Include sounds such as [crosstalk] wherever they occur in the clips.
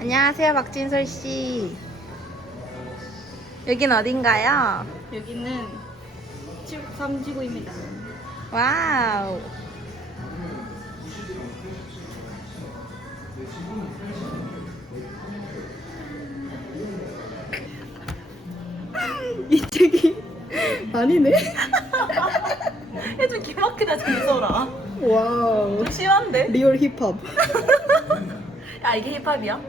안녕하세요, 박진솔 씨. 여긴 어딘가요? 여기는 3지구입니다. 와우. [laughs] 이 책이 아니네. [laughs] 해준 기막히다 재밌어라. 와우. 좀 심한데? 리얼 힙합. [laughs] 야 이게 힙합이야?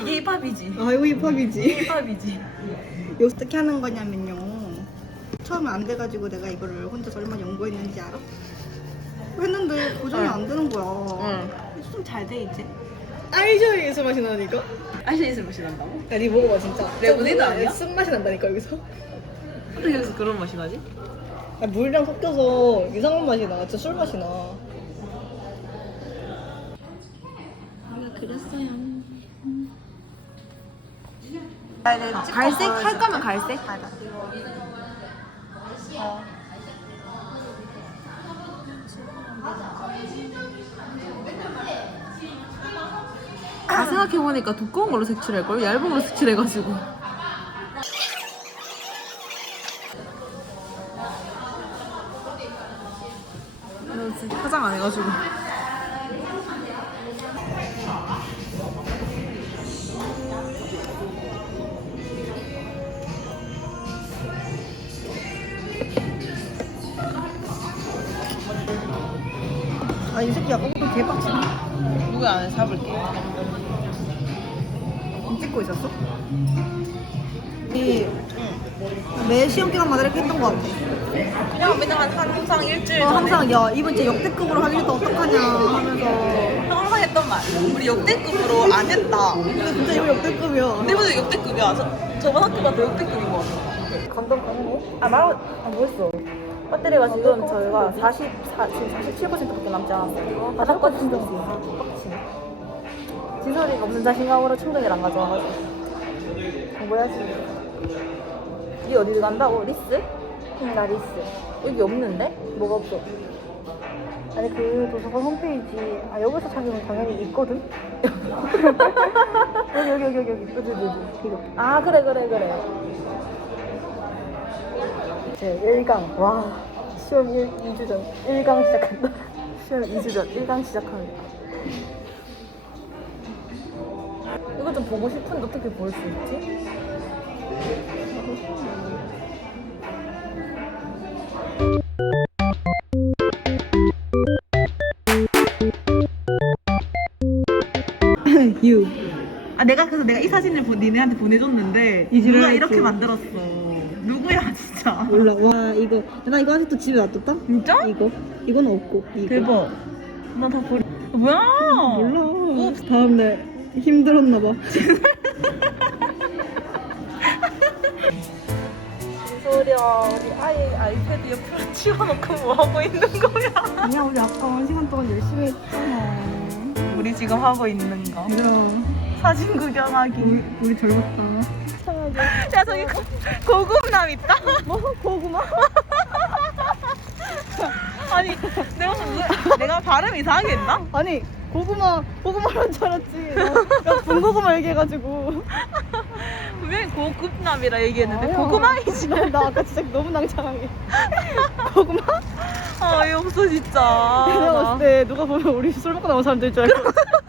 이게 힙합이지. 아 이거 힙합이지. 힙합이지. 이거 어떻게 하는 거냐면요. 처음에 안 돼가지고 내가 이거를 혼자서 얼마나 연구했는지 알아? 했는데 고정이 응. 안 되는 거야. 응. 좀 잘 돼 이제. 알죠 예술 맛이 나니까. 아이스이스 맛이 난다고? 야, 니 먹어봐 진짜. 레모네이드 아니야? 쓴 맛이 난다니까 여기서. 어떻게 여기서 그런 맛이 나지? 아, 물이랑 섞여서 이상한 맛이 나. 진짜 술 맛이 나. 그렸어요. 갈색 할 거면 갈색. 아 생각해보니까 두꺼운 걸로 색칠할걸? 얇은 걸로 색칠해가지고 이 새끼 약간 보면 개빡치네. 누구 안에 잡을게. 찍고 있었어? 이, 매 시험 기간마다 이렇게 했던 것 같아. 그냥 맨날 한, 한 항상 일주일 어, 전에 항상 야 이번 진짜 역대급으로 하긴 했다 어떡하냐 하면서 항상 했던 말. 우리 역대급으로 안 했다. 근데 진짜 이거 역대급이야. 내보다 역대급이야. 저, 저번 학교가 더 역대급인 것 같아. 감동 가능해? 아, 말하고, 아, 뭐였어? 배터리가 지금 저희가 44, 지금 47%밖에 남지 않았어요. 아, 잠깐 진짜 빡치네. 진설이가 없는 자신감으로 충전기를 안 가져와가지고. 공부해야지. 니 어디 간다고? 리스? 응, 나 리스. 여기 없는데? 뭐가 없어? 아니, 그 도서관 홈페이지, 아, 여기서 찾으면 당연히 있거든? [laughs] 여기, 여기, 여기, 여기, 여기, 여기, 여기, 여기. 이거. 아, 그래, 그래, 그래. 제 1강. 와 시험 1, 2주 전. 1강 시작한다. [laughs] 시험 2주 전. 1강 시작합니다. 이거 좀 보고 싶은데 어떻게 볼 수 있지? 유. 아 내가 그래서 내가 이 사진을 보, 니네한테 보내줬는데 이 지랄 누가 했지. 이렇게 만들었어. 누구야 진짜 [laughs] 몰라. 와 이거. 나 이거 아직도 집에 놔뒀다? 진짜? 이거. 이건 없고 이거. 대박. 나 다 버리 뭐야? 몰라. 다음날 힘들었나 봐. [laughs] 소리야 우리 아예 아이패드 옆으로 [laughs] 치워놓고 뭐 하고 있는 거야? 아니야 우리 아까 한 시간 동안 열심히 했잖아. 우리 지금 하고 있는 거. 얘들아 사진 구경하기. 우리, 우리 젊었다 야 저기 고, 고급남 있다 뭐? 고구마? [laughs] 아니 내가 무슨 내가 발음 이상하게 했나? 아니 고구마 고구마란 줄 알았지 나, 나 분고구마 얘기해가지고 분명히 고급남이라 얘기했는데. 고구마이지 나, 나 아까 진짜 너무 낭창하게 고구마? 아 어이없어 진짜 내가 나. 봤을 때 누가 보면 우리 술 먹고 나온 사람들일 줄 알고 [laughs]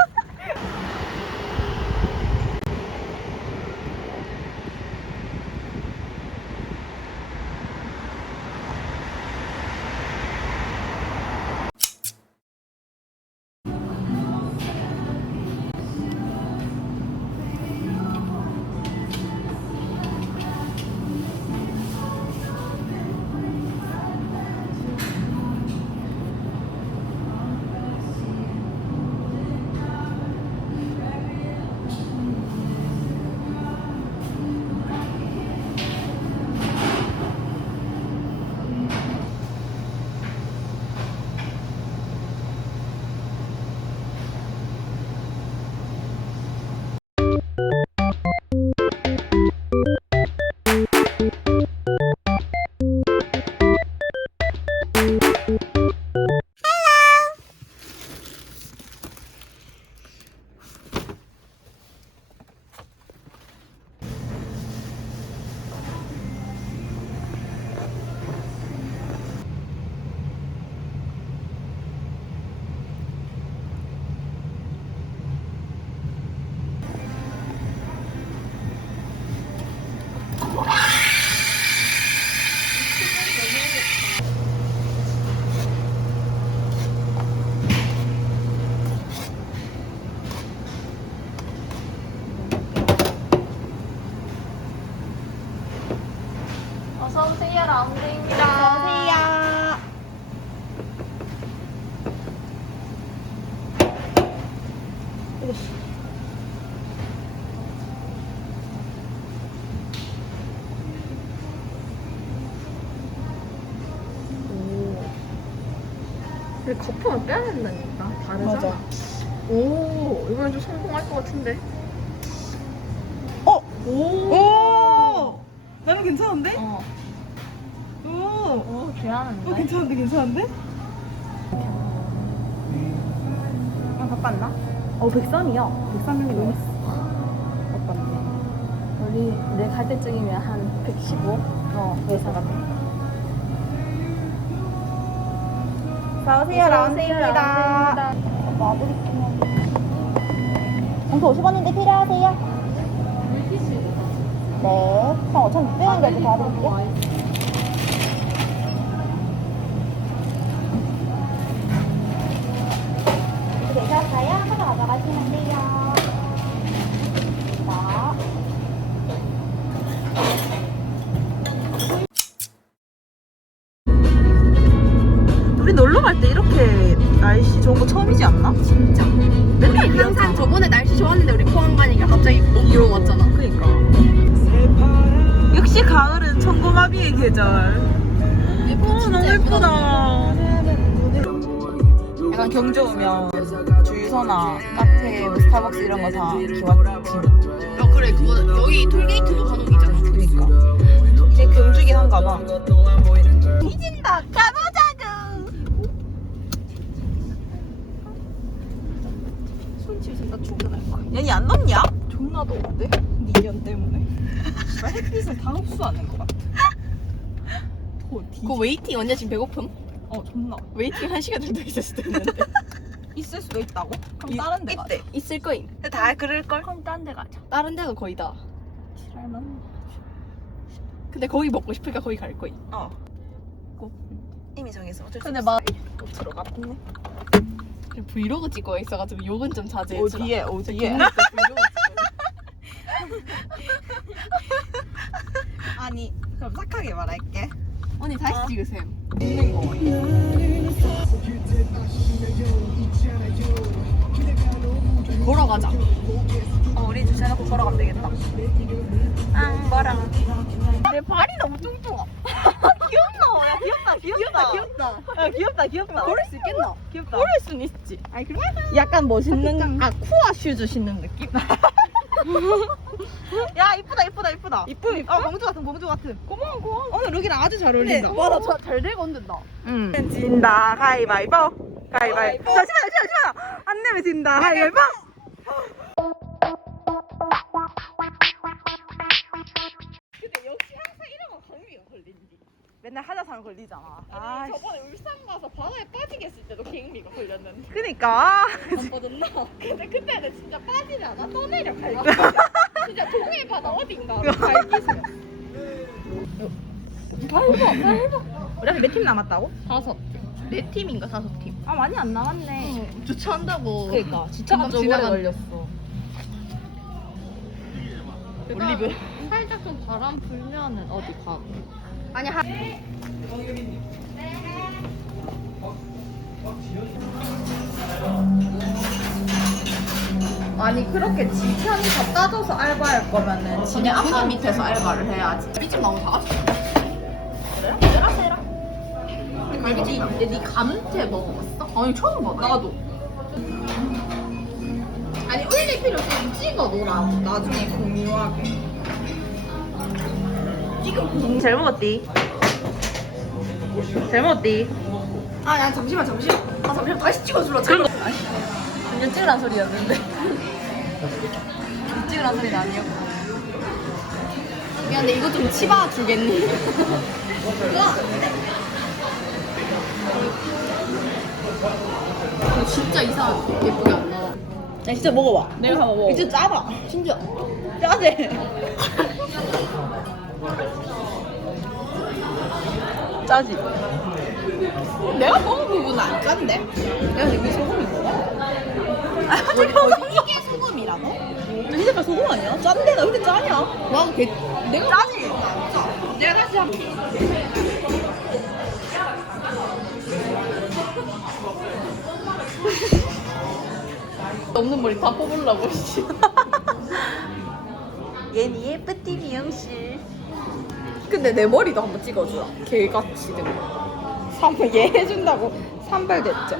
엉덩입니다. 안녕하세요. 근데 거품을 빼야 된다니까 다르잖아 맞아. 오 이번엔 좀 성공할 것 같은데 어? 오, 오! 나는 괜찮은데? 어. 오! 어, 괜찮은데, 괜찮은데? 아, 바빴나? 어, 103이야. 103명이 넘었어. 바빴네. 우리 내가 갈 때쯤이면 한 115? 어, 예상 같아. 어서오세요, 라운드입니다. 장소 50원인데 필요하세요? 네. 한 5,600원까지 도와드릴게요. 역시 가을은 청고마비의 계절. 어, 너무 예쁘다. 약간 경주 오면 주유소나 카페, 뭐 스타벅스 이런 거 다 기와집. 아 그래 그거 여기 톨게이트도 한옥이잖아. 그니까. 이제 경주긴 한가 봐. 이진다 가보자 377 다 충전할 거야. 연이 안 넘냐? 존나 더운데? 근데 이연 때문에. 씨발 햇빛을 다 흡수하는 것 같아. 더워, 그 뒤지. 웨이팅 언제 지금 배고픔? 어, 존나. 웨이팅 한 시간 정도 있을 수도 있는데 있을 수도 있다고? 그럼 이- 다른 데 가자. 있대. 있을 거임 다 그럴걸? 그럼 다른 데 가자. 다른 데가 거의 다 지랄만. 근데 거기 먹고 싶으니까 거기 갈 거임 어. 이미 정했어. 어쩔 수 근데 없어. 막 들어갔네. 그냥 브이로그 찍고 있어가지고 욕은 좀 자제해 주라. 어디에 어디에? [laughs] 아니 그럼 착하게 말할게. 언니 다시 찍으세요. 있는 거. 보러 가자. 어 우리 주차해놓고 걸어가면 되겠다. 앙 뭐랑. 내 발이 너무 뚱뚱아. [laughs] 귀엽다. 야 귀엽다 귀엽다. 귀엽다. 야 귀엽다 귀엽다. 걸을 수 있겠나? 귀엽다. 걸을 순 있지. 아니 그래? 약간 멋있는 아 쿠아 슈즈 신는 느낌? [laughs] 야 이쁘다 이쁘다 이쁘다. 이쁨 이쁨. 어 공주 같은 공주 같은. 고마워 고마워. 오늘 룩이랑 아주 잘 어울린다. 맞아 잘 되고 온다. 응. 진다 가위바위보. 가위바위보. 잠시만 잠시만 잠시만. 안 내면 진다 가위바위보. 맨날 하자상 걸리잖아. 아, 저번에 울산 가서 바다에 빠지겠을 때도 갱미가 걸렸는데 그니까. 안 빠졌나? 근데 그때는 진짜 빠지지 않아 떠내려 갈기. [laughs] 진짜 동해 바다 어딘가 갈기세요. 우리 몇팀 남았다고? 다섯 팀. 네 팀인가 다섯 팀. 아, 많이 안 남았네. 주차한다고. 그니까, 주차가 금방 좀 오래 지나간- 걸렸어. 올리브. 살짝 좀 바람 불면은 어디 가. 아니 한. 아니 그렇게 지 편이 다 따져서 알바할 거면은 지네 아빠 밑에서 알바를 해야지. 갈비찜 나오고 다 같이. 그래? 내가 해라. 근데 갈비찜 근데 네 감태 먹어봤어? 아니 처음 봐. 나도. 아니 올릴 필요 없이 찍어 놓으라고. 나중에 공유하게. 지금 잘 먹었디? 잘 먹었디? 아, 야 잠시만 잠시. 아 잠시만 다시 찍어주라. 그런 거. 완전 찌그란 소리였는데. 찌그란 소리는 아니었고. 미안해 이거 좀 치봐 주겠니? [laughs] 이거 진짜 이상 예쁘게 안 나와. 야 진짜 먹어봐. 내가 한번 먹어. 진짜 짜다. 진짜. 짜네. [laughs] 짜지. 내가 먹은 부분은 안 짠데? 야 이게 소금인 거야? 어디 이게 소금이라고? 흰색깔 소금 아니야? 짠데 나 왜 이렇게 짜냐? 와, 걔, 내가 짜지. 내가 다시 한 [laughs] 없는 머리 다 뽑으려고 씨. 얘는 예쁘티 미용실. 근데 내 머리도 한번 찍어주라. 개같이 된 거. 선물 얘 해준다고 산발 됐죠?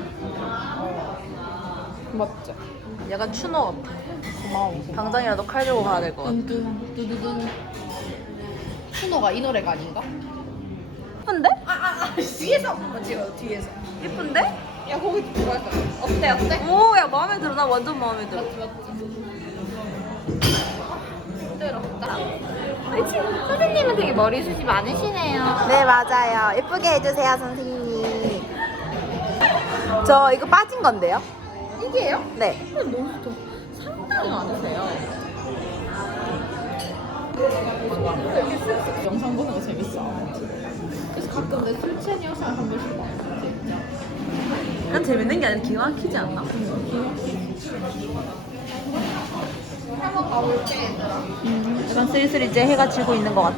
맞죠? 약간 추노 같아. 고마워. 당장이라도 칼 들고 가야 될 것 같아. 둔둔 두두둔. 순호가 이 노래가 아닌가? 예쁜데? 뒤에서 한번 찍어 뒤에서. 예쁜데? 야 거기 들어갈 거야. 어때 어때? 오, 야 마음에 들어. 나 완전 마음에 들어. 맞지 맞지. 선생님은 되게 머리숱이 많으시네요. 네, 맞아요. 예쁘게 해주세요, 선생님. 저 이거 빠진 건데요? 이게요? 네. 상당히 많으세요. 이렇게 쓱쓱 영상 보는 거 재밌어. 그래서 가끔 내 술 취한 영상 한 번씩 봐. 진짜. 난 재밌는 게 아니라 기가 막히지 않나? 한번 가볼게 얘들아. 약간 슬슬 이제 해가 지고 있는 것 같아.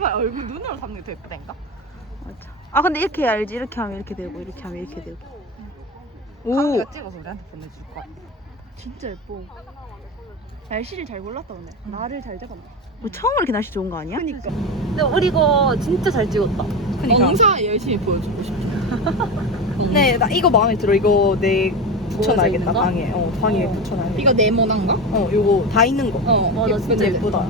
얼굴 눈으로 담는 게 더 예쁘다니까? 아 근데 이렇게 해야지. 이렇게 하면 이렇게 되고 이렇게 하면 이렇게 되고. 오, 찍어서 우리한테 보내줄 거야. 진짜 예뻐. 날씨를 잘 골랐다 근데. 나를 잘 잡았네. 뭐 처음 이렇게 날씨 좋은 거 아니야? 그니까. 근데 우리 이거 진짜 잘 찍었다. 영상 열심히 보여주고 싶어. [laughs] 네, 나 이거 마음에 들어. 이거 내 붙여놔야겠다 거? 방에. 어 방에 어. 붙여놔야겠다. 이거 네모난가? 어 요거 다 있는 거. 어, 어, 나 진짜 예쁘다.